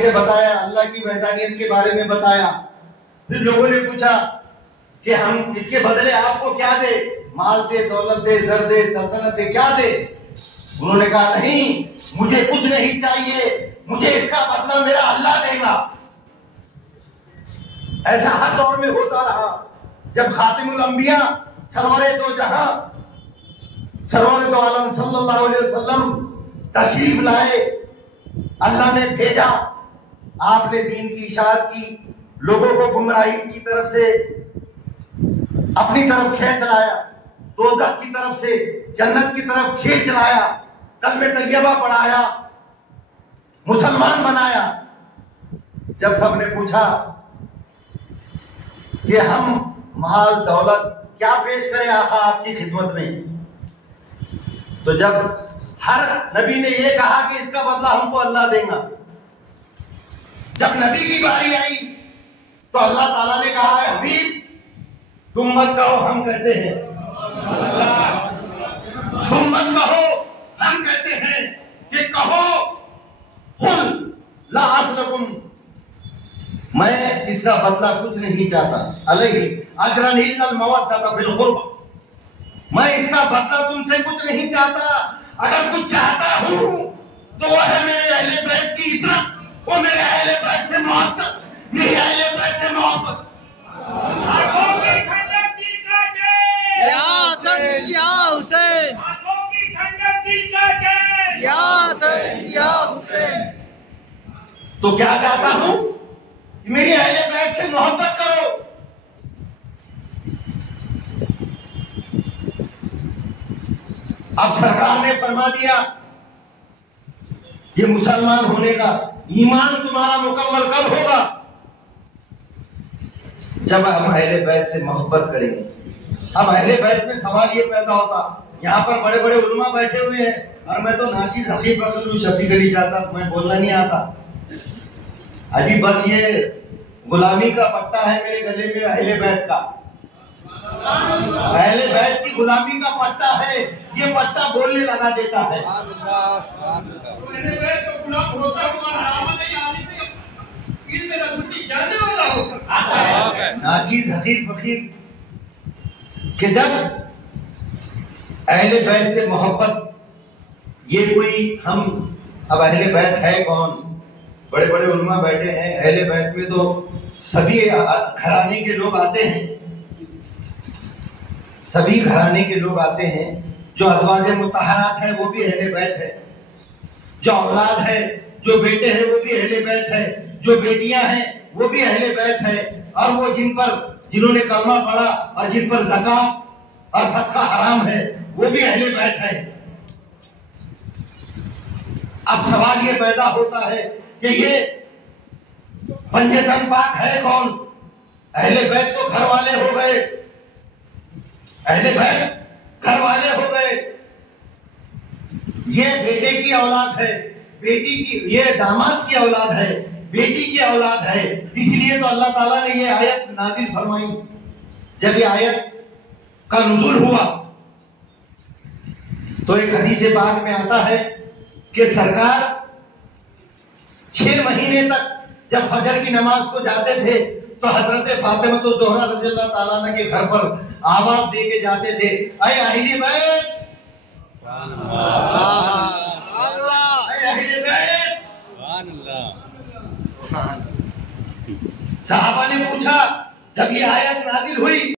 से बताया, अल्लाह की वहदानियत के बारे में बताया। फिर लोगों ने पूछा कि हम इसके बदले आपको क्या दे, माल दे, दौलत दे, जर दे, सल्तनत दे, क्या दे? उन्होंने कहा नहीं, मुझे कुछ नहीं चाहिए, मुझे इसका बदला मेरा अल्लाह देगा। ऐसा हर दौर में होता रहा। जब खातिमुल अंबिया सरवरे दो जहां, सरवरे दो आलम सल्लल्लाहु अलैहि वसल्लम तशरीफ लाए, अल्लाह ने भेजा, आपने दीन की इशाअत की, लोगों को गुमराही की तरफ से अपनी तरफ खींच लाया, दोज़ख की तरफ से जन्नत की तरफ खींच लाया, कलमे तैयबा पढ़ाया, मुसलमान बनाया। जब सबने पूछा कि हम माल दौलत क्या पेश करें आका आपकी खिदमत में, तो जब हर नबी ने यह कहा कि इसका बदला हमको अल्लाह देगा, जब नबी की बारी आई तो अल्लाह ताला ने कहा है हबीब तुम मत कहो, हम कहते हैं। तुम मत कहो, हम कहते हैं कि कहो खुल ला असलकुम, मैं इसका बदला कुछ नहीं चाहता, अलैहि अजरन इल्लल मवद्दत फिल कुर्ब, मैं इसका बदला तुमसे कुछ नहीं चाहता। अगर कुछ चाहता हूं तो वह है मेरे अहले बैत की इज्जत, वो मेरे अहले बैत से मोहब्बत, मेरे अहले बैत से मोहब्बत। या हसन या हुसैन, या हसन या हुसैन। तो क्या चाहता हूं? मेरी अहले बैत से मोहब्बत करो। अब सरकार ने फरमा दिया ये मुसलमान होने का ईमान तुम्हारा मुकम्मल कब होगा? जब हम अहले बैत से मोहब्बत करेंगे। अब अहले बैत में सवाल ये पैदा होता, यहाँ पर बड़े बड़े उलमा बैठे हुए हैं और मैं तो नाची हकीफ शफीक अली जाता, मैं बोलना नहीं आता। अजी बस ये गुलामी का पट्टा है मेरे गले में, अहले बैत का, अहले बैत की गुलामी का पट्टा है, ये पट्टा बोलने लगा देता है। नाचीज हकीर फकीर कि जब अहले बैत से मोहब्बत, ये कोई हम, अब अहले बैत है कौन? बड़े बड़े उलमा बैठे हैं, अहले बैत में तो सभी घराने के लोग आते हैं, सभी घराने के लोग आते हैं। जो अज़वाज मुतहरात है वो भी अहले बैत है, जो औलाद है, जो बेटे हैं वो भी अहले बैत है, जो बेटियां हैं वो भी अहले बैत है, और वो जिन्होंने कलमा पढ़ा और जिन पर ज़कात और सदका हराम है वो भी अहले बैत है। अब सवाल ये पैदा होता है कि ये पंजतन पाक है कौन? अहले बैत तो घर वाले हो गए, अहले बैत घर वाले हो गए। ये बेटे की औलाद है, बेटी की, ये दामाद की औलाद है, बेटी की औलाद है। इसलिए तो अल्लाह ताला ने ये आयत नाजिल फरमाई। जब ये आयत का नुज़ूल हुआ तो एक हदीस पाक में आता है कि सरकार 6 महीने तक जब फजर की नमाज को जाते थे तो हजरत फातिमा तो ज़ोहरा रज़ियल्लाहु ताला अन्हा के घर पर आवाज दे के जाते थे, ऐ अहले बैत, ऐ अहले बैत। साहबा ने पूछा जब ये आयत नाजिल हुई